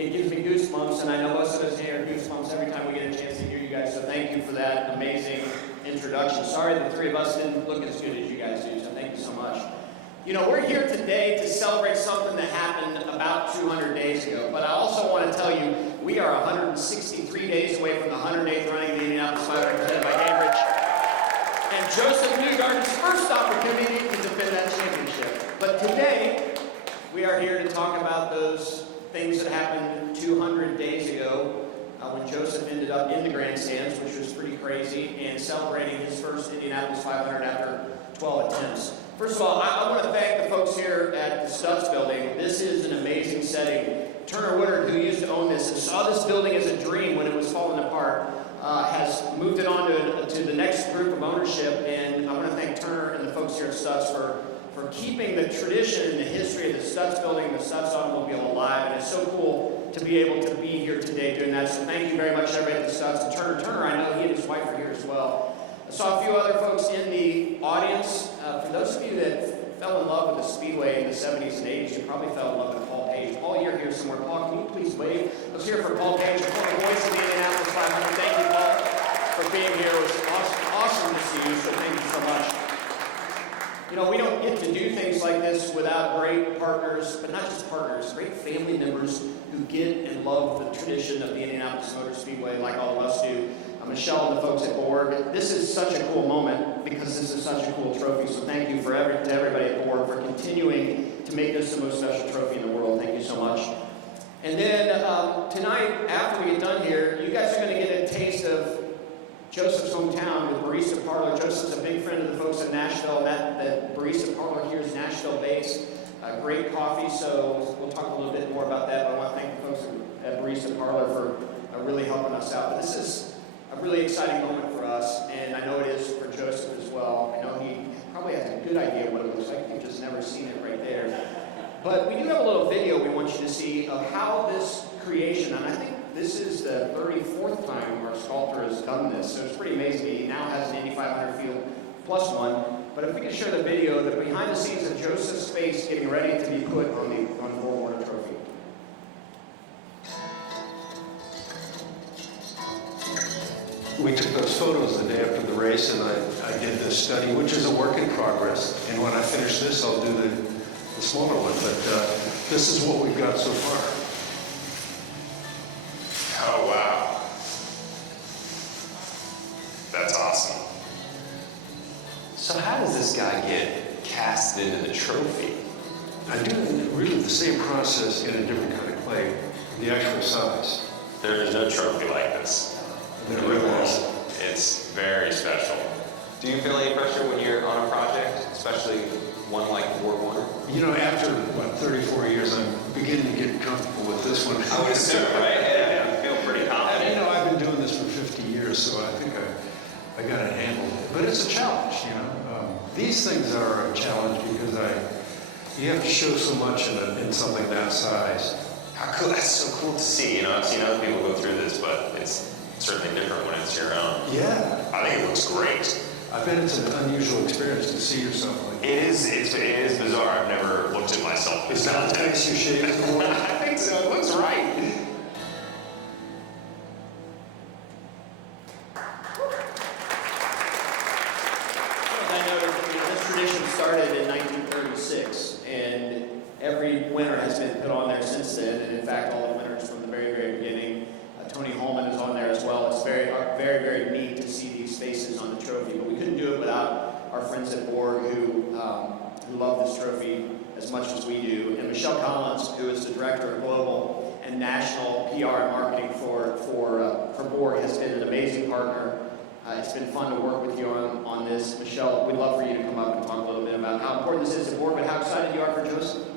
it gives me goosebumps, and I know most of us here goosebumps every time we get a chance to hear you guys, so thank you for that amazing introduction. Sorry the three of us didn't look as good as you guys do, so thank you so much. You know, we're here today to celebrate something that happened about 200 days ago, but I also want to tell you, we are 163 days away from the 108th running of the Indianapolis 500 presented by Cambridge, and Josef Newgarden's first opportunity to defend that championship. But today, we are here to talk about those things that happened 200 days ago when Josef ended up in the grandstands, which was pretty crazy, and celebrating his first Indianapolis 500 after 12 attempts. First of all, I want to thank the folks here at the Stutz building. This is an amazing setting. Turner Woodard, who used to own this and saw this building as a dream when it was falling apart, has moved it on to the next group of ownership, and I want to thank Turner and the folks here at Stutz for keeping the tradition and the history of the Stutz building, the Stutz automobile alive, and it's so cool to be able to be here today doing that. So thank you very much, everybody at the Stutz. And Turner, I know he and his wife are here as well. I saw a few other folks in the audience. For those of you that fell in love with the Speedway in the 70s and 80s, you probably fell in love with Paul Page. Paul, you're here somewhere. Paul, can you please wave? Let's hear it for Paul Page, the former voice of the Indianapolis 500. Thank you, Paul, for being here. It was awesome to see you, so thank you so much. You know, we don't get to do things like this without great partners, but not just partners, great family members who get and love the tradition of the Indianapolis Motor Speedway like all of us do. Michelle and the folks at Borg, this is such a cool moment because this is such a cool trophy, so thank you to everybody at Borg for continuing to make this the most special trophy in the world. Thank you so much. And then tonight, after we get done here, you guys are going to get a taste of Josef's hometown with Barista Parlor. Joseph's a big friend of the folks in Nashville. That Barista Parlor here is Nashville-based. Great coffee, so we'll talk a little bit more about that, but I want to thank the folks at Barista Parlor for really helping us out. But this is a really exciting moment for us, and I know it is for Josef as well. I know he probably has a good idea what it looks like. You've just never seen it right there. But we do have a little video we want you to see of how this creation, and I think this is the 34th time our sculptor has done this, so it's pretty amazing. He now has an 8,500 field plus one. But if we could share the video, the behind the scenes of Josef's face getting ready to be put on the Borg-Warner Trophy. We took those photos the day after the race, and I did this study, which is a work in progress. And when I finish this, I'll do the smaller one. But this is what we've got so far. Oh, wow. That's awesome. So how does this guy get cast into the trophy? I do really the same process in a different kind of clay, the actual size. There is no trophy like this. There really is. It's very special. Do you feel any pressure when you're on a project, especially one like Borg-Warner? You know, after, 34 years, I'm beginning to get comfortable with this one. I would assume, right? Yeah, I feel pretty confident. And, you know, I've been doing this for 50 years, so I think I got it handled. But it's a challenge, you know. These things are a challenge because you have to show so much in something that size. How cool, that's so cool to see. You know, I've seen other people go through this, but it's certainly different when it's your own. Yeah. I think it looks great. I bet it's an unusual experience to see yourself like that. It is bizarre. I've never looked at myself. Is that the face you shave for? I think so. It looks right. I noticed this tradition started in 1936, and every winner has been put on there since then. And in fact, all the winners from the very, very beginning. Tony Holman is on there as well. It's very, very, very neat to see these faces on the trophy. But we couldn't do it without our friends at Borg who love this trophy as much as we do. And Michelle Collins, who is the director of global and national PR and marketing for Borg, has been an amazing partner. It's been fun to work with you on this. Michelle, we'd love for you to come up and talk a little bit about how important this is to Borg, but how excited you are for Josef.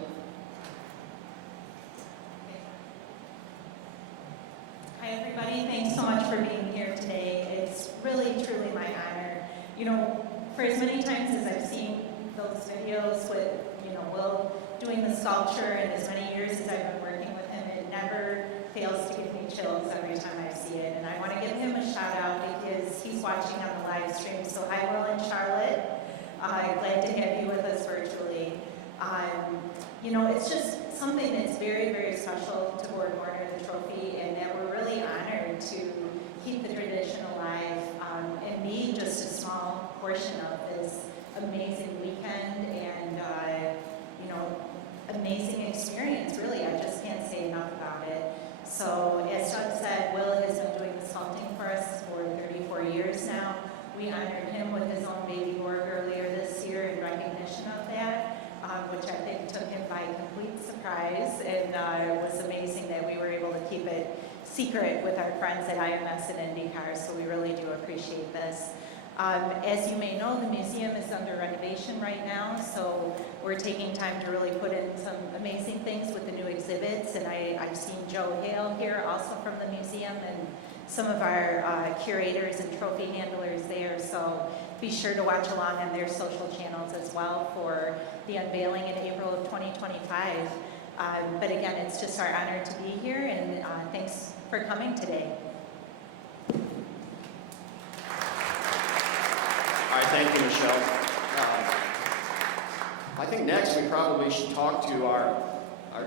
Hi everybody, thanks so much for being here today. It's really, truly my honor. You know, for as many times as I've seen those videos with, Will doing the sculpture and as many years as I've been working with him, it never fails to give me chills every time I see it. And I want to give him a shout out because he's watching on the live stream. So hi Will and Charlotte, glad to have you with us virtually. It's just something that's very, very special to Borg-Warner. The secret with our friends at IMS and IndyCar, so we really do appreciate this. As you may know, the museum is under renovation right now, so we're taking time to really put in some amazing things with the new exhibits, and I've seen Joe Hale here also from the museum, and some of our curators and trophy handlers there, so be sure to watch along on their social channels as well for the unveiling in April of 2025. But again, it's just our honor to be here, and thanks for coming today. All right, thank you, Michelle. I think next we probably should talk to our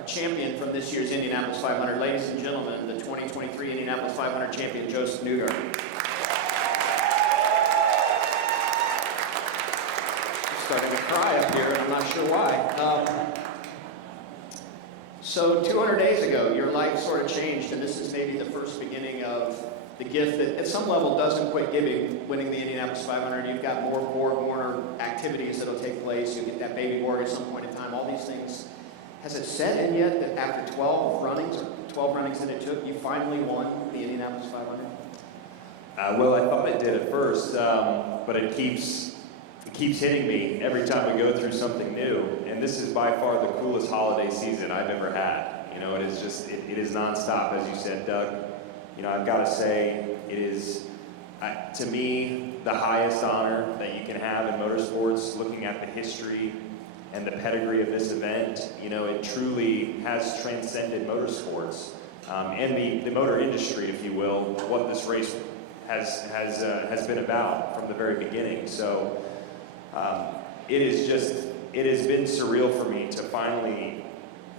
champion from this year's Indianapolis 500. Ladies and gentlemen, the 2023 Indianapolis 500 champion, Josef Newgarden. I'm starting to cry up here, and I'm not sure why. So 200 days ago, your life sort of changed, and this is maybe the first beginning of the gift that at some level doesn't quit giving, winning the Indianapolis 500. You've got more Borg-Warner activities that'll take place. You get that baby Borg at some point in time, all these things. Has it set in yet that after 12 runnings, or 12 runnings that it took, you finally won the Indianapolis 500? Well, I thought it did at first, but it keeps hitting me every time we go through something new. And this is by far the coolest holiday season I've ever had. You know, it is just, it is nonstop, as you said, Doug. You know, I've got to say, it is, to me, the highest honor that you can have in motorsports, looking at the history and the pedigree of this event. You know, it truly has transcended motorsports and the motor industry, if you will, what this race has been about from the very beginning. So it has been surreal for me to finally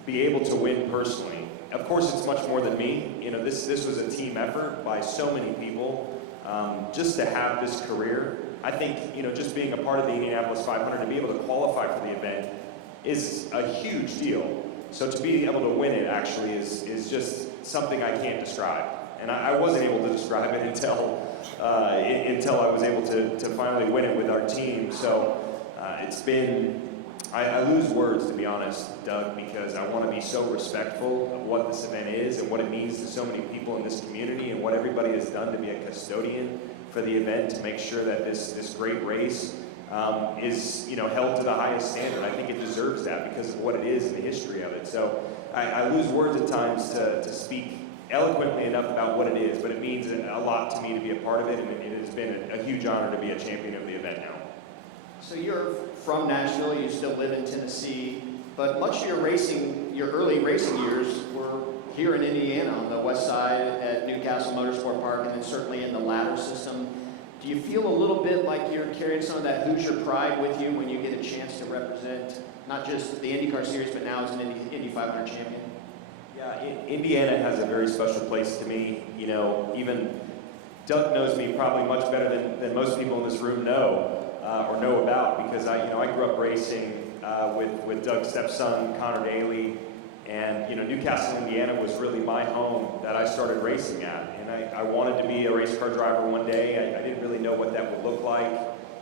be able to win personally. Of course, it's much more than me. You know, this was a team effort by so many people. Just to have this career, I think, you know, just being a part of the Indianapolis 500 and be able to qualify for the event is a huge deal. So to be able to win it actually is just something I can't describe. And I wasn't able to describe it until I was able to finally win it with our team. So it's been, I lose words, to be honest, Doug, because I want to be so respectful of what this event is and what it means to so many people in this community and what everybody has done to be a custodian for the event to make sure that this great race is, you know, held to the highest standard. I think it deserves that because of what it is and the history of it. So I lose words at times to speak eloquently enough about what it is, but it means a lot to me to be a part of it, and it has been a huge honor to be a champion of the event now. So you're from Nashville, you still live in Tennessee, but much of your early racing years were here in Indiana on the west side at Newcastle Motorsport Park, and then certainly in the ladder system. Do you feel a little bit like you're carrying some of that Hoosier pride with you when you get a chance to represent not just the IndyCar Series, but now as an Indy 500 champion? Yeah, Indiana has a very special place to me. You know, even Doug knows me probably much better than most people in this room know or know about, because I grew up racing with Doug's stepson, Connor Daly, and, you know, Newcastle, Indiana was really my home that I started racing at. And I wanted to be a race car driver one day. I didn't really know what that would look like.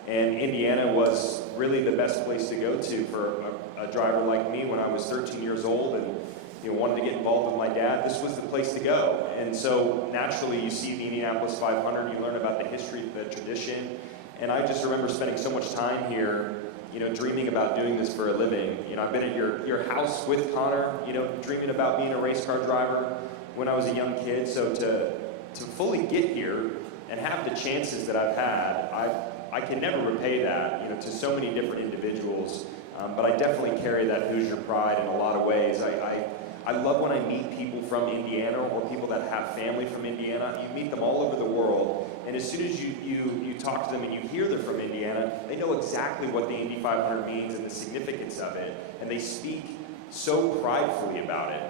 And Indiana was really the best place to go to for a driver like me when I was 13 years old and, you know, wanted to get involved with my dad. This was the place to go. And so naturally you see the Indianapolis 500, you learn about the history, the tradition. And I just remember spending so much time here, you know, dreaming about doing this for a living. You know, I've been at your house with Connor, you know, dreaming about being a race car driver when I was a young kid. So to fully get here and have the chances that I've had, I can never repay that, you know, to so many different individuals. But I definitely carry that Hoosier pride in a lot of ways. I love when I meet people from Indiana or people that have family from Indiana. You meet them all over the world, and as soon as you talk to them and you hear they're from Indiana, they know exactly what the Indy 500 means and the significance of it, and they speak so pridefully about it.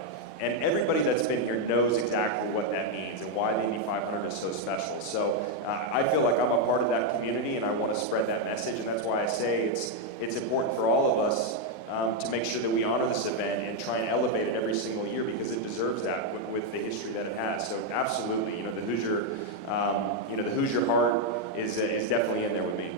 And everybody that's been here knows exactly what that means and why the Indy 500 is so special. So I feel like I'm a part of that community, and I want to spread that message, and that's why I say it's important for all of us to make sure that we honor this event and try and elevate it every single year, because it deserves that with the history that it has. So absolutely, you know, the Hoosier heart is definitely in there with me.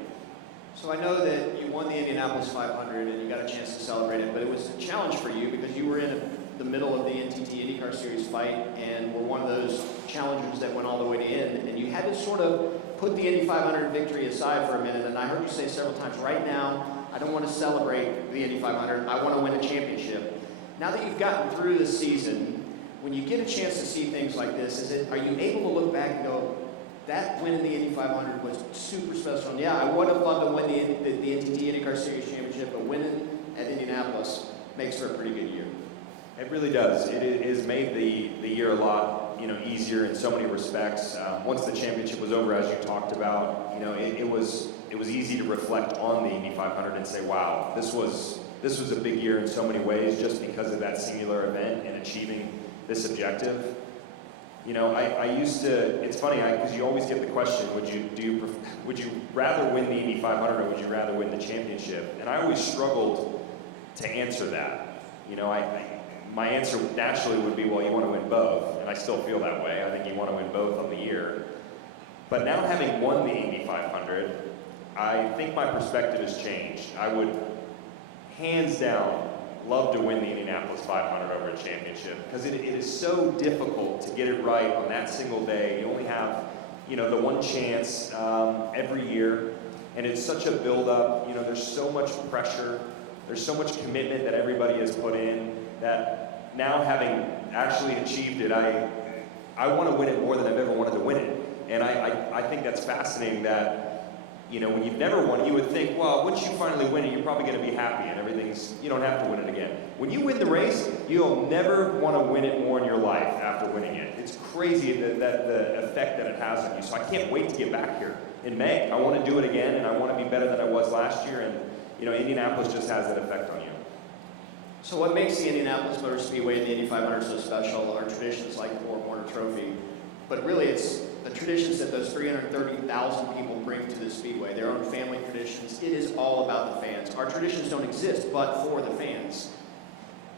So I know that you won the Indianapolis 500 and you got a chance to celebrate it, but it was a challenge for you because you were in the middle of the NTT IndyCar Series fight and were one of those challengers that went all the way to end. And you had to sort of put the Indy 500 victory aside for a minute. And I heard you say several times, right now, I don't want to celebrate the Indy 500. I want to win a championship. Now that you've gotten through the season, when you get a chance to see things like this, are you able to look back and go, that win in the Indy 500 was super special? And yeah, I would have loved to win the NTT IndyCar Series Championship, but winning at Indianapolis makes for a pretty good year. It really does. It has made the year a lot, easier in so many respects. Once the championship was over, as you talked about, it was easy to reflect on the Indy 500 and say, wow, this was a big year in so many ways just because of that singular event and achieving this objective. I used to, it's funny, because you always get the question, would you rather win the Indy 500 or would you rather win the championship? And I always struggled to answer that. My answer naturally would be, well, you want to win both, and I still feel that way. I think you want to win both on the year. But now having won the Indy 500, I think my perspective has changed. I would, hands down, love to win the Indianapolis 500 over a championship because it is so difficult to get it right on that single day. You only have, the one chance every year, and it's such a build-up. There's so much pressure. There's so much commitment that everybody has put in that now having actually achieved it, I want to win it more than I've ever wanted to win it. And I think that's fascinating that, when you've never won, you would think, well, once you finally win it, you're probably going to be happy and you don't have to win it again. When you win the race, you'll never want to win it more in your life after winning it. It's crazy that the effect that it has on you. So I can't wait to get back here in May. I want to do it again, and I want to be better than I was last year. And, Indianapolis just has that effect on you. So what makes the Indianapolis Motor Speedway and the Indy 500 so special are traditions like the Borg-Warner Trophy, but really it's the traditions that those 330,000 people bring to the Speedway, their own family traditions. It is all about the fans. Our traditions don't exist but for the fans.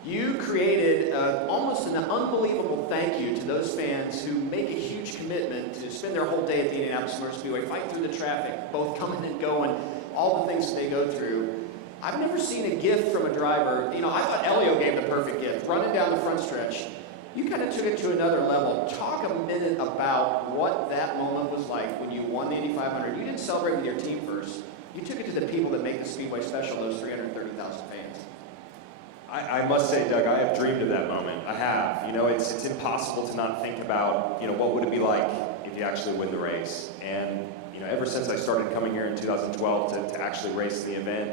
You created almost an unbelievable thank you to those fans who make a huge commitment to spend their whole day at the Indianapolis Motor Speedway, fight through the traffic, both coming and going, all the things that they go through. I've never seen a gift from a driver. I thought Elio gave the perfect gift, running down the front stretch. You kind of took it to another level. Talk a minute about what that moment was like when you won the Indy 500. You didn't celebrate with your team first. You took it to the people that make the Speedway special, those 330,000 fans. I must say, Doug, I have dreamed of that moment. I have. It's impossible to not think about, what would it be like if you actually win the race. And, ever since I started coming here in 2012 to actually race the event,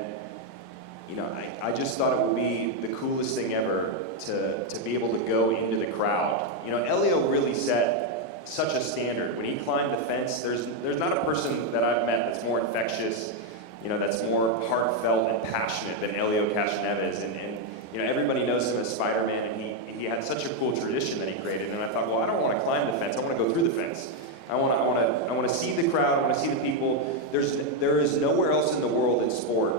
I just thought it would be the coolest thing ever to be able to go into the crowd. Elio really set such a standard. When he climbed the fence, there's not a person that I've met that's more infectious, that's more heartfelt and passionate than Elio Castroneves. And everybody knows him as Spider-Man, and he had such a cool tradition that he created. And I thought, well, I don't want to climb the fence. I want to go through the fence. I want to see the crowd. I want to see the people. There is nowhere else in the world in sport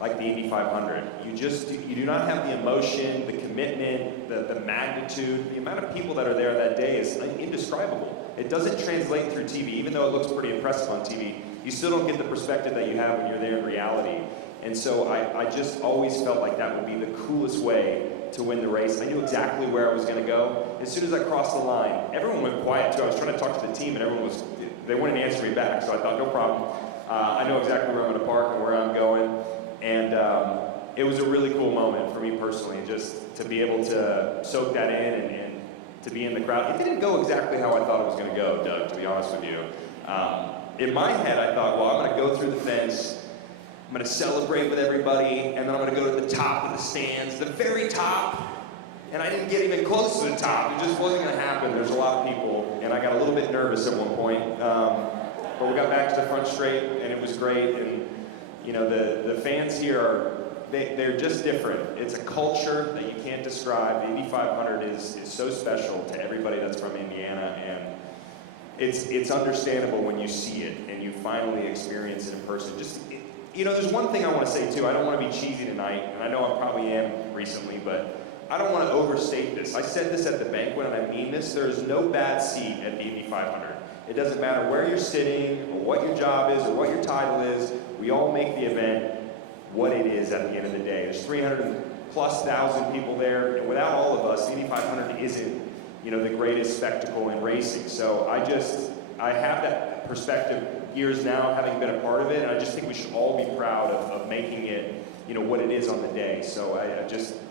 like the Indy 500. You do not have the emotion, the commitment, the magnitude. The amount of people that are there that day is indescribable. It doesn't translate through TV, even though it looks pretty impressive on TV. You still don't get the perspective that you have when you're there in reality. And so I just always felt like that would be the coolest way to win the race. I knew exactly where I was going to go. As soon as I crossed the line, everyone went quiet too. I was trying to talk to the team, and they wouldn't answer me back. So I thought, no problem. I know exactly where I'm going to park and where I'm going. And it was a really cool moment for me personally, just to be able to soak that in and to be in the crowd. It didn't go exactly how I thought it was going to go, Doug, to be honest with you. In my head, I thought, well, I'm going to go through the fence. I'm going to celebrate with everybody, and then I'm going to go to the top of the stands, the very top. And I didn't get even close to the top. It just wasn't going to happen. There's a lot of people, and I got a little bit nervous at one point. But we got back to the front straight, and it was great. And the fans here they're just different. It's a culture that you can't describe. The Indy 500 is so special to everybody that's from Indiana, and it's understandable when you see it and you finally experience it in person. There's one thing I want to say too. I don't want to be cheesy tonight, and I know I probably am recently, but I don't want to overstate this. I said this at the banquet, and I mean this. There is no bad seat at the Indy 500. It doesn't matter where you're sitting or what your job is or what your title is. We all make the event what it is at the end of the day. There's plus 1,000 people there. And without all of us, the Indy 500 isn't, the greatest spectacle in racing. So I have that perspective years now, having been a part of it, and I just think we should all be proud of making it, what it is on the day. So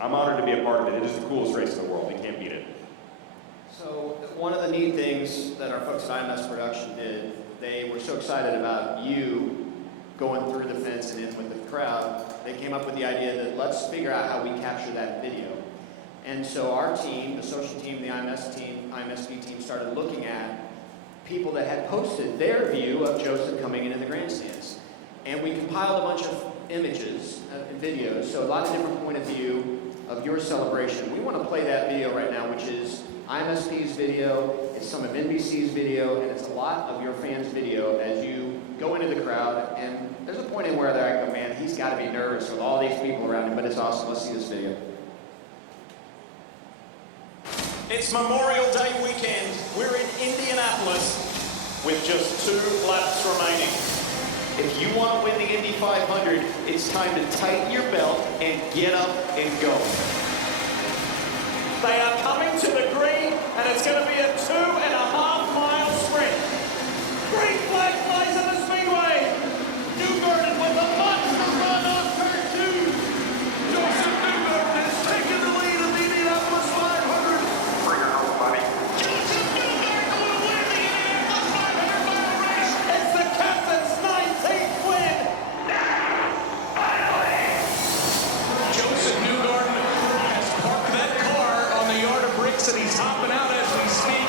I'm honored to be a part of it. It is the coolest race in the world. We can't beat it. So one of the neat things that our folks at IMS Production did, they were so excited about you going through the fence and in with the crowd, they came up with the idea that let's figure out how we capture that video. And so our team, the social team, the IMSP team, started looking at people that had posted their view of Josef coming in the grandstands. And we compiled a bunch of images and videos, so a lot of different point of view of your celebration. We want to play that video right now, which is IMSP's video, it's some of NBC's video, and it's a lot of your fans' video as you go into the crowd. And there's a point in where I go, man, he's got to be nervous with all these people around him, but it's awesome. Let's see this video. It's Memorial Day weekend. We're in Indianapolis with just 2 laps remaining. If you want to win the Indy 500, it's time to tighten your belt and get up and go. They are coming to the green, and it's going to be a 2.5-mile sprint. Green flag flies at the speedway. Newgarden with a monster run on turn 2. Josef Newgarden has taken the lead of the Indianapolis 500. Bring her home, buddy. Josef Newgarden will win the Indianapolis 500-mile race. It's the captain's 19th win. Josef Newgarden has parked that car on the yard of bricks, and he's hopping out as we speak.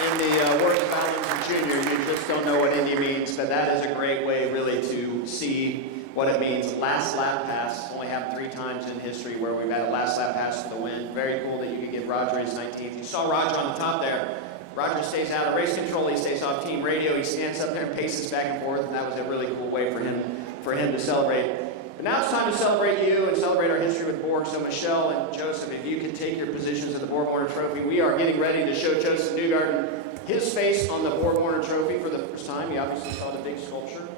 In the words of Allen Jr., you just don't know what Indy means, but that is a great way really to see what it means. Last lap pass, it's only happened 3 times in history where we've had a last lap pass for the win. Very cool that you could give Roger his 19th. You saw Roger on the top there. Roger stays out of race control, he stays off team radio, he stands up there and paces back and forth, and that was a really cool way for him to celebrate. But now it's time to celebrate you and celebrate our history with Borg. So Michelle and Joseph, if you could take your positions at the Borg-Warner Trophy, we are getting ready to show Josef Newgarden his face on the Borg-Warner Trophy for the first time. You obviously saw the big sculpture.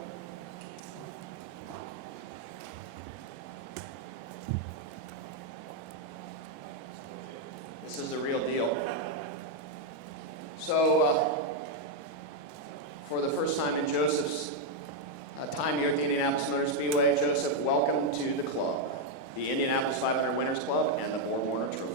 This is the real deal. So, for the first time in Joseph's time here at the Indianapolis Motor Speedway, Josef, welcome to the club, the Indianapolis 500 Winners Club and the Borg-Warner Trophy.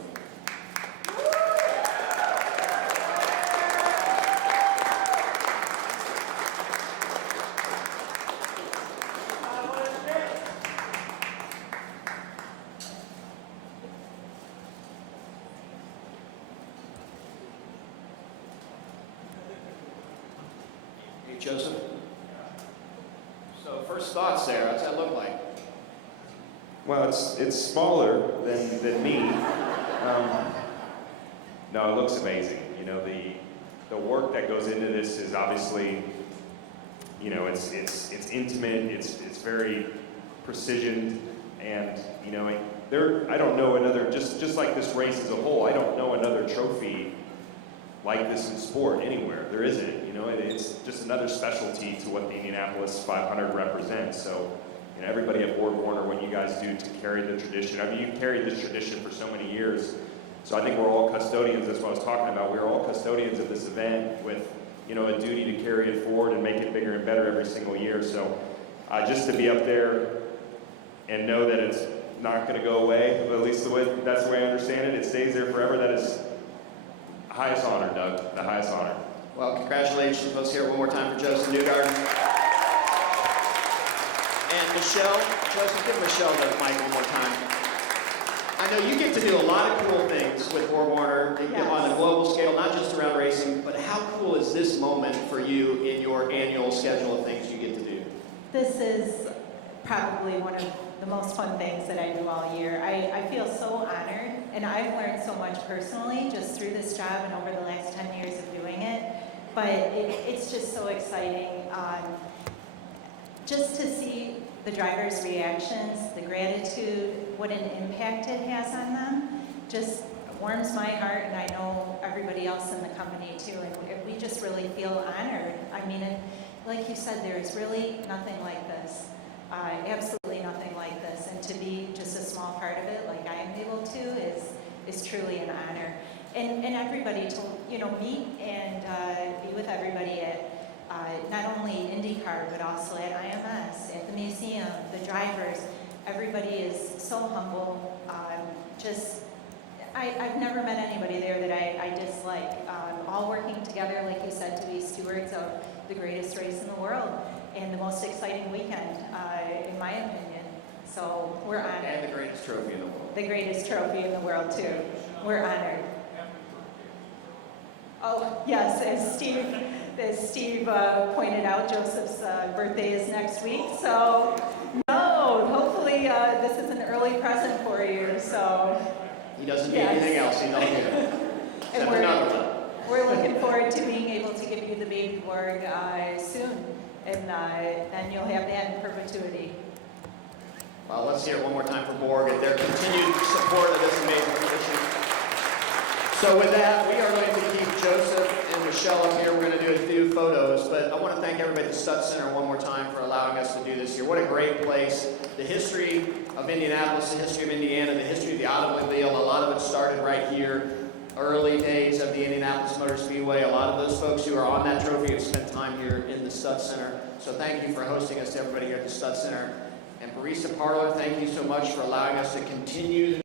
Hey, Joseph. So first thoughts there, what's that look like? Well, it's smaller than me. No, it looks amazing. The work that goes into this is obviously, it's intimate. It's very precision, and I don't know another just like this race as a whole. I don't know another trophy like this in sport anywhere. There isn't. It's just another specialty to what the Indianapolis 500 represents. So, everybody at Borg-Warner, what you guys do to carry the tradition. I mean, you've carried this tradition for so many years. So I think we're all custodians. That's what I was talking about. We're all custodians of this event with, a duty to carry it forward and make it bigger and better every single year. So just to be up there and know that it's not going to go away, at least that's the way I understand it. It stays there forever. That is highest honor, Doug, the highest honor. Well, congratulations. Let's hear it one more time for Josef Newgarden. And Michelle, Joseph, give Michelle the mic one more time. I know you get to do a lot of cool things with Borg-Warner on a global scale, not just around racing, but how cool is this moment for you in your annual schedule of things you get to do? This is probably one of the most fun things that I do all year. I feel so honored, and I've learned so much personally just through this job and over the last 10 years of doing it. But it's just so exciting just to see the drivers' reactions, the gratitude, what an impact it has on them. Just warms my heart, and I know everybody else in the company too. And we just really feel honored. I mean, like you said, there's really nothing like this. Absolutely nothing like this. And to be just a small part of it, like I am able to, is truly an honor. And everybody to meet and be with everybody at not only IndyCar but also at IMS, at the museum, the drivers. Everybody is so humble. I've never met anybody there that I dislike. All working together, like you said, to be stewards of the greatest race in the world and the most exciting weekend, in my opinion. So we're honored. And the greatest trophy in the world. The greatest trophy in the world too. We're honored. Oh yes, as Steve pointed out, Joseph's birthday is next week. So no, hopefully this is an early present for you. So He doesn't need anything else. He doesn't need it. and Except another one. we're looking forward to being able to give you the baby Borg soon, and then you'll have that in perpetuity. Well, let's hear it one more time for Borg and their continued support of this amazing tradition. So with that, we are going to keep Joseph and Michelle up here. We're going to do a few photos, but I want to thank everybody at the Stud Center one more time for allowing us to do this here. What a great place. The history of Indianapolis, the history of Indiana, the history of the automobile, a lot of it started right here. Early days of the Indianapolis Motor Speedway. A lot of those folks who are on that trophy have spent time here in the Stud Center. So thank you for hosting us, everybody here at the Stud Center. And Barista Parlor, thank you so much for allowing us to continue